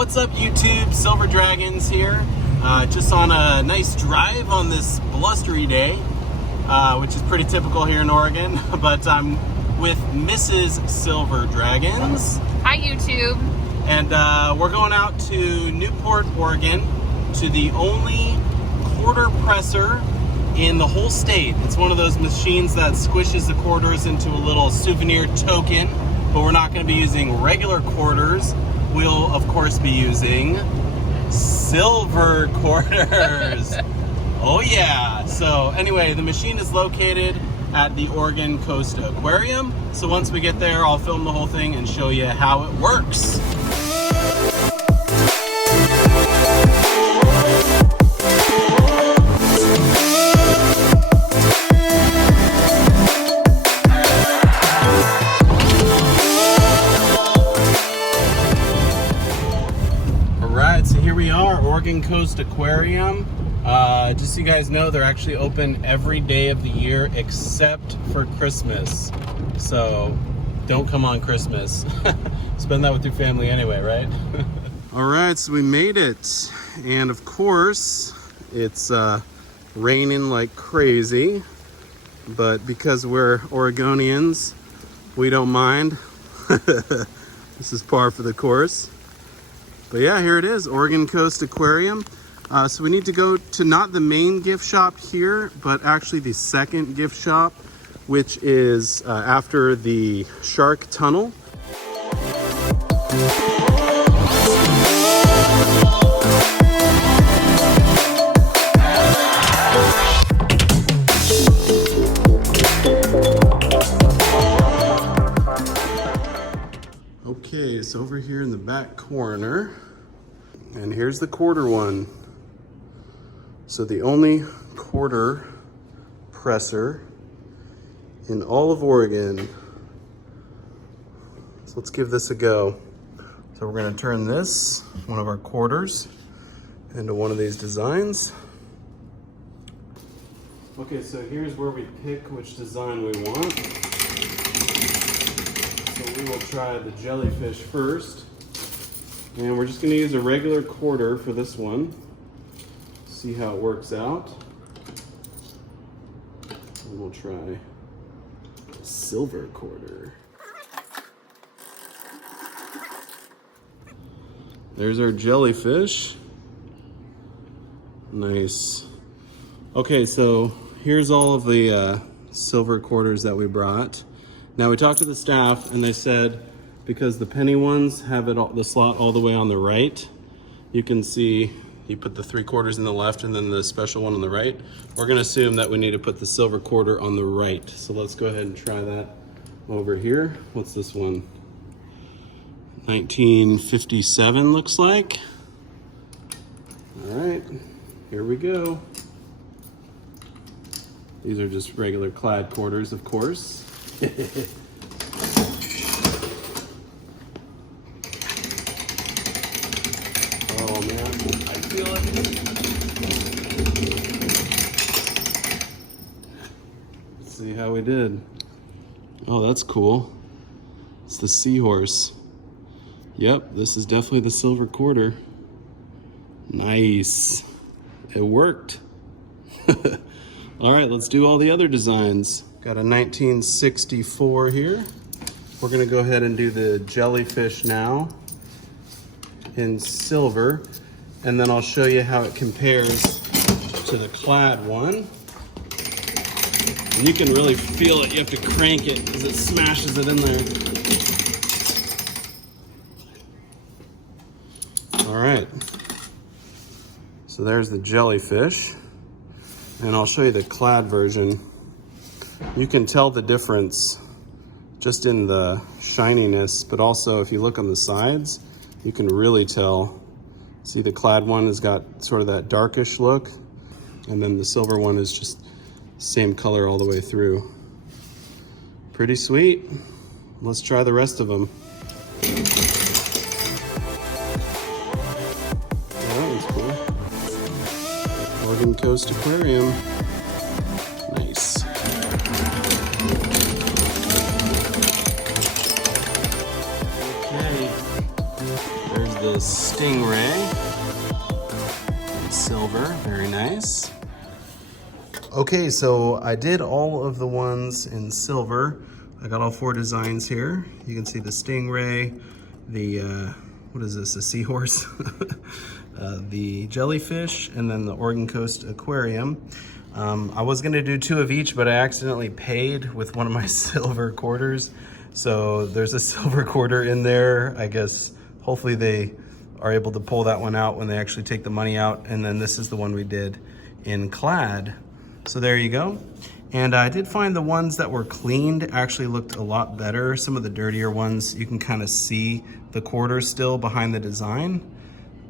What's up YouTube, Silver Dragons here. Just on a nice drive on this blustery day, which is pretty typical here in Oregon, but I'm with Mrs. Silver Dragons. Hi YouTube. And we're going out to Newport, Oregon, to the only quarter presser in the whole state. It's one of those machines that squishes the quarters into a little souvenir token, but we're not going to be using regular quarters. We'll, of course, be using silver quarters. Oh, yeah. So, anyway, the machine is located at the Oregon Coast Aquarium. So, once we get there, I'll film the whole thing and show you how it works. So here we are, Oregon Coast Aquarium. Just so you guys know, they're actually open every day of the year except for Christmas. So don't come on Christmas. Spend that with your family anyway, right? All right, so we made it. And of course, it's raining like crazy. But because we're Oregonians, we don't mind. This is par for the course. But yeah, here it is, Oregon Coast Aquarium. So we need to go to not the main gift shop here, but actually the second gift shop, which is after the shark tunnel. Okay, it's over here in the back corner, and here's the quarter one. So the only quarter presser in all of Oregon. So let's give this a go. So we're gonna turn this, one of our quarters, into one of these designs. Okay, so here's where we pick which design we want. We will try the jellyfish first, and we're just going to use a regular quarter for this one. See how it works out. And we'll try a silver quarter. There's our jellyfish. Nice. Okay, so here's all of the silver quarters that we brought. Now we talked to the staff and they said because the penny ones have the slot all the way on the right, you can see you put the 3/4 in the left and then the special one on the right. We're gonna assume that we need to put the silver quarter on the right. So let's go ahead and try that over here. What's this one? 1957 looks like. All right, here we go. These are just regular clad quarters, of course. Oh man, I feel it. Let's see how we did. Oh, that's cool. It's the seahorse. Yep, this is definitely the silver quarter. Nice. It worked. All right, let's do all the other designs. Got a 1964 here. We're gonna go ahead and do the jellyfish now in silver, and then I'll show you how it compares to the clad one. And you can really feel it. You have to crank it because it smashes it in there. All right. So there's the jellyfish, and I'll show you the clad version. You can tell the difference just in the shininess, but also if you look on the sides, you can really tell. See, the clad one has got sort of that darkish look, and then the silver one is just same color all the way through. Pretty sweet. Let's try the rest of them. Yeah, that one's cool. Oregon Coast Aquarium. Nice. Okay, there's the this stingray. Silver, very nice. Okay, so I did all of the ones in silver. I got all 4 designs here. You can see the stingray, the, what is this, a seahorse? The jellyfish, and then the Oregon Coast Aquarium. I was gonna do 2 of each, but I accidentally paid with one of my silver quarters. So there's a silver quarter in there. I guess hopefully they are able to pull that one out when they actually take the money out. And then this is the one we did in clad. So there you go. And I did find the ones that were cleaned actually looked a lot better. Some of the dirtier ones, you can kind of see the quarters still behind the design.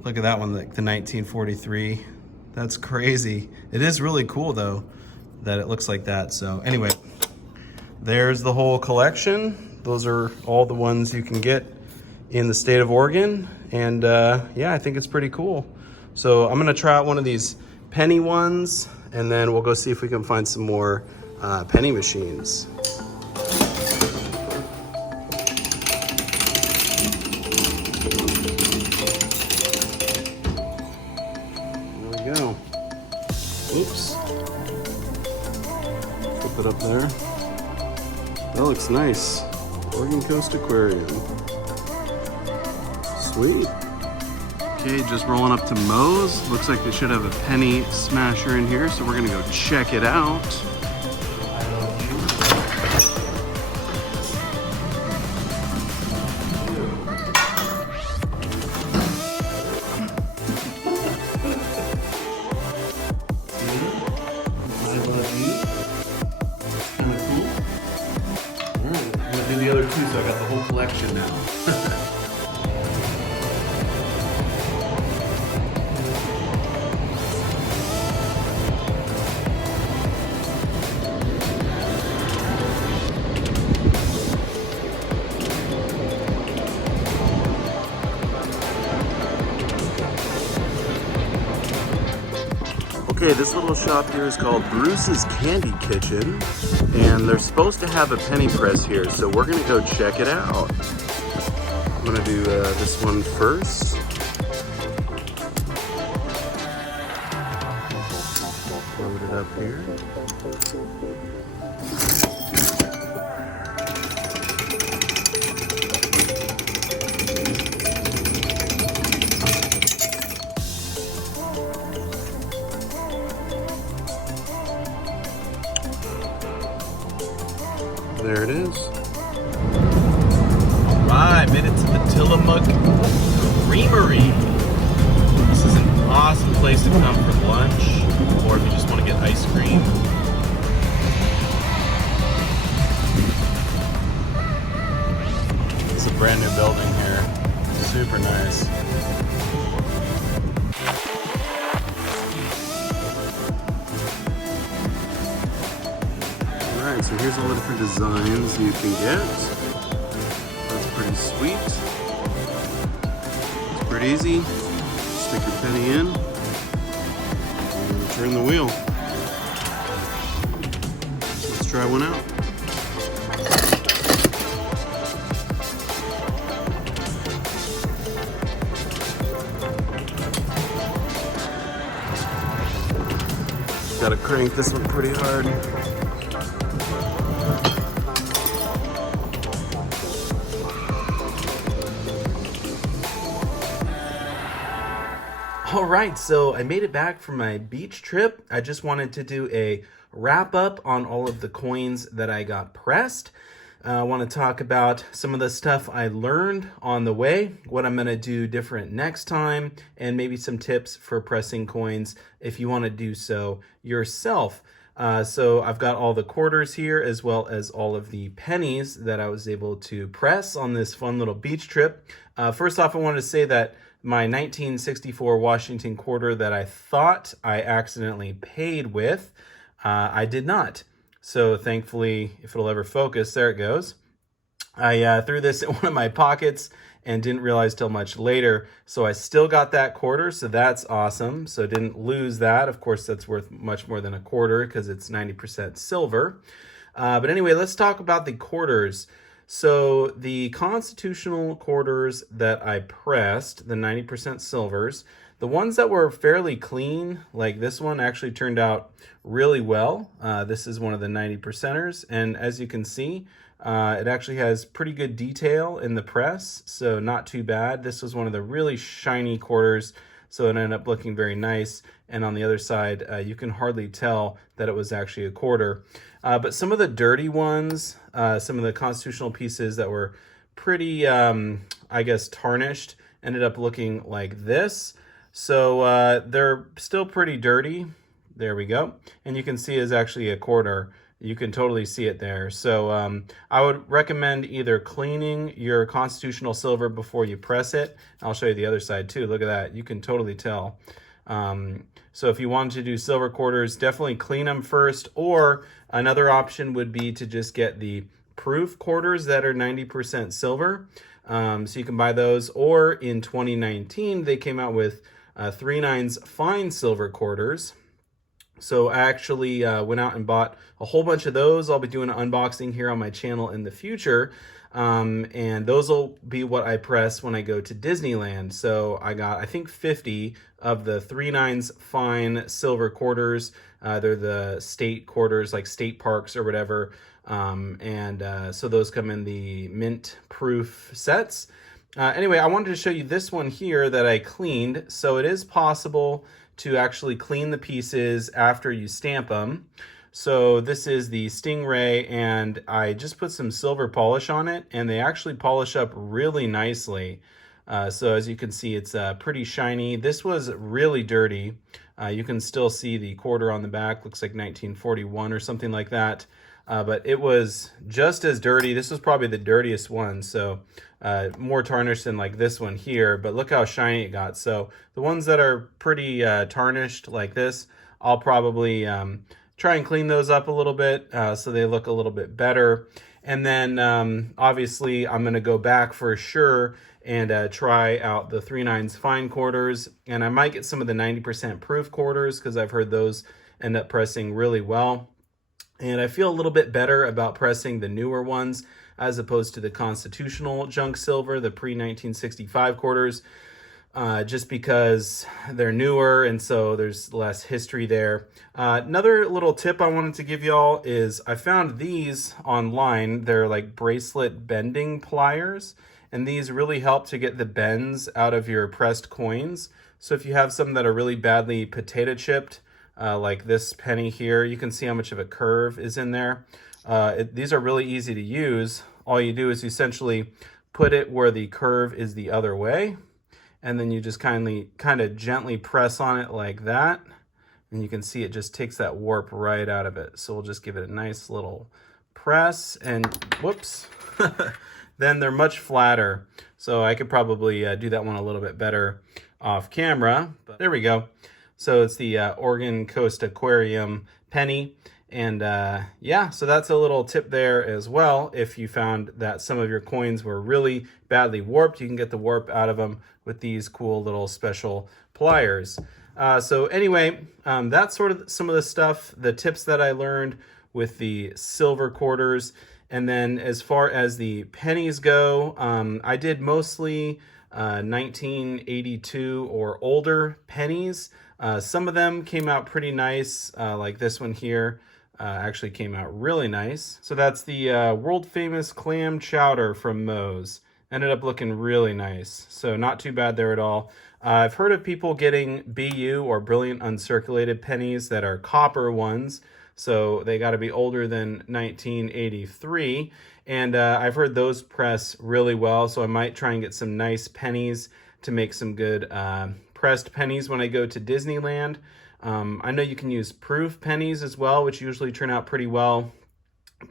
Look at that one, like the 1943. That's crazy. It is really cool though, that it looks like that. So anyway, there's the whole collection. Those are all the ones you can get in the state of Oregon. And yeah, I think it's pretty cool. So I'm gonna try out one of these penny ones, and then we'll go see if we can find some more penny machines. There we go. Oops. Flip it up there. That looks nice. Oregon Coast Aquarium. Sweet. Okay, just rolling up to Moe's. Looks like they should have a penny smasher in here, so we're gonna go check it out. I love you. Kind of cool. All right, I'm gonna do the other 2, so I got the whole collection now. Okay, this little shop here is called Bruce's Candy Kitchen, and they're supposed to have a penny press here, so we're gonna go check it out. I'm gonna do this one first. Load it up here. There it is. All right, made it to the Tillamook Creamery. This is an awesome place to come for lunch, or if you just want to get ice cream. It's a brand new building here. Super nice. Alright, so here's all the different designs you can get. That's pretty sweet. It's pretty easy. Stick your penny in and turn the wheel. Let's try one out. Gotta crank this one pretty hard. All right, so I made it back from my beach trip. I just wanted to do a wrap up on all of the coins that I got pressed. I want to talk about some of the stuff I learned on the way, what I'm going to do different next time, and maybe some tips for pressing coins if you want to do so yourself. So I've got all the quarters here as well as all of the pennies that I was able to press on this fun little beach trip. First off, I wanted to say that my 1964 Washington quarter that I thought I accidentally paid with, I did not. So thankfully, if it'll ever focus, there it goes. I threw this in one of my pockets and didn't realize till much later. So I still got that quarter, so that's awesome. So I didn't lose that. Of course, that's worth much more than a quarter because it's 90% silver. But anyway, let's talk about the quarters. So the constitutional quarters that I pressed, the 90% silvers, the ones that were fairly clean, like this one, actually turned out really well. This is one of the 90%ers, and as you can see, it actually has pretty good detail in the press, so not too bad. This was one of the really shiny quarters, so it ended up looking very nice. And on the other side, you can hardly tell that it was actually a quarter. But some of the dirty ones, some of the constitutional pieces that were pretty, I guess, tarnished, ended up looking like this. So they're still pretty dirty. There we go. And you can see it's actually a quarter. You can totally see it there. So I would recommend either cleaning your constitutional silver before you press it. I'll show you the other side too. Look at that. You can totally tell. So if you wanted to do silver quarters, definitely clean them first. Or another option would be to just get the proof quarters that are 90% silver. So you can buy those. Or in 2019, they came out with 3/9 fine silver quarters. So I actually went out and bought a whole bunch of those. I'll be doing an unboxing here on my channel in the future. And those will be what I press when I go to Disneyland. So I got, I think, 50 of the 3/9 fine silver quarters. They're the state quarters, like state parks or whatever. So those come in the mint proof sets. Anyway, I wanted to show you this one here that I cleaned. So it is possible to actually clean the pieces after you stamp them. So this is the Stingray, and I just put some silver polish on it, and they actually polish up really nicely. So as you can see, it's pretty shiny. This was really dirty. You can still see the quarter on the back, looks like 1941 or something like that. But it was just as dirty. This was probably the dirtiest one, so more tarnished than like this one here, but look how shiny it got. So the ones that are pretty tarnished like this, I'll probably try and clean those up a little bit so they look a little bit better. And then obviously I'm going to go back for sure and try out the 3/9 fine quarters, and I might get some of the 90% proof quarters because I've heard those end up pressing really well. And I feel a little bit better about pressing the newer ones as opposed to the constitutional junk silver, the pre-1965 quarters, just because they're newer and so there's less history there. Another little tip I wanted to give y'all is I found these online. They're like bracelet bending pliers, and these really help to get the bends out of your pressed coins. So if you have some that are really badly potato chipped, like this penny here, you can see how much of a curve is in there. These are really easy to use. All you do is essentially put it where the curve is the other way, and then you just kind of gently press on it like that, and you can see it just takes that warp right out of it. So we'll just give it a nice little press, and whoops, then they're much flatter. So I could probably do that one a little bit better off camera, but there we go. So it's the Oregon Coast Aquarium penny. And yeah, so that's a little tip there as well. If you found that some of your coins were really badly warped, you can get the warp out of them with these cool little special pliers. So anyway, that's sort of some of the stuff, the tips that I learned with the silver quarters. And then as far as the pennies go, I did mostly 1982 or older pennies. Some of them came out pretty nice, like this one here actually came out really nice. So that's the world famous clam chowder from Moe's. Ended up looking really nice, so not too bad there at all. I've heard of people getting BU or brilliant uncirculated pennies that are copper ones, so they got to be older than 1983. And I've heard those press really well, so I might try and get some nice pennies to make some good pressed pennies when I go to Disneyland. I know you can use proof pennies as well, which usually turn out pretty well.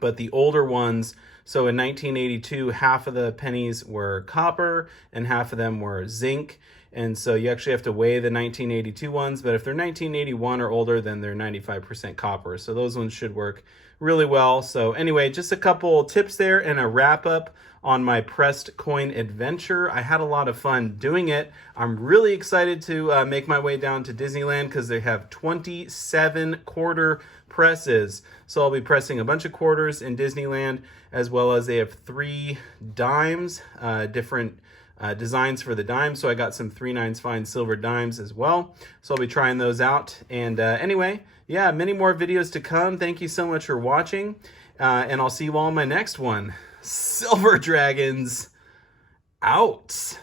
But the older ones, so in 1982, half of the pennies were copper and half of them were zinc. And so you actually have to weigh the 1982 ones, but if they're 1981 or older, then they're 95% copper. So those ones should work really well. So anyway, just a couple tips there and a wrap up on my pressed coin adventure. I had a lot of fun doing it. I'm really excited to make my way down to Disneyland because they have 27 quarter presses. So I'll be pressing a bunch of quarters in Disneyland, as well as they have 3 dimes, different designs for the dimes. So I got some 3/9 fine silver dimes as well. So I'll be trying those out. And anyway, yeah, many more videos to come. Thank you so much for watching. And I'll see you all in my next one. Silver Dragons out.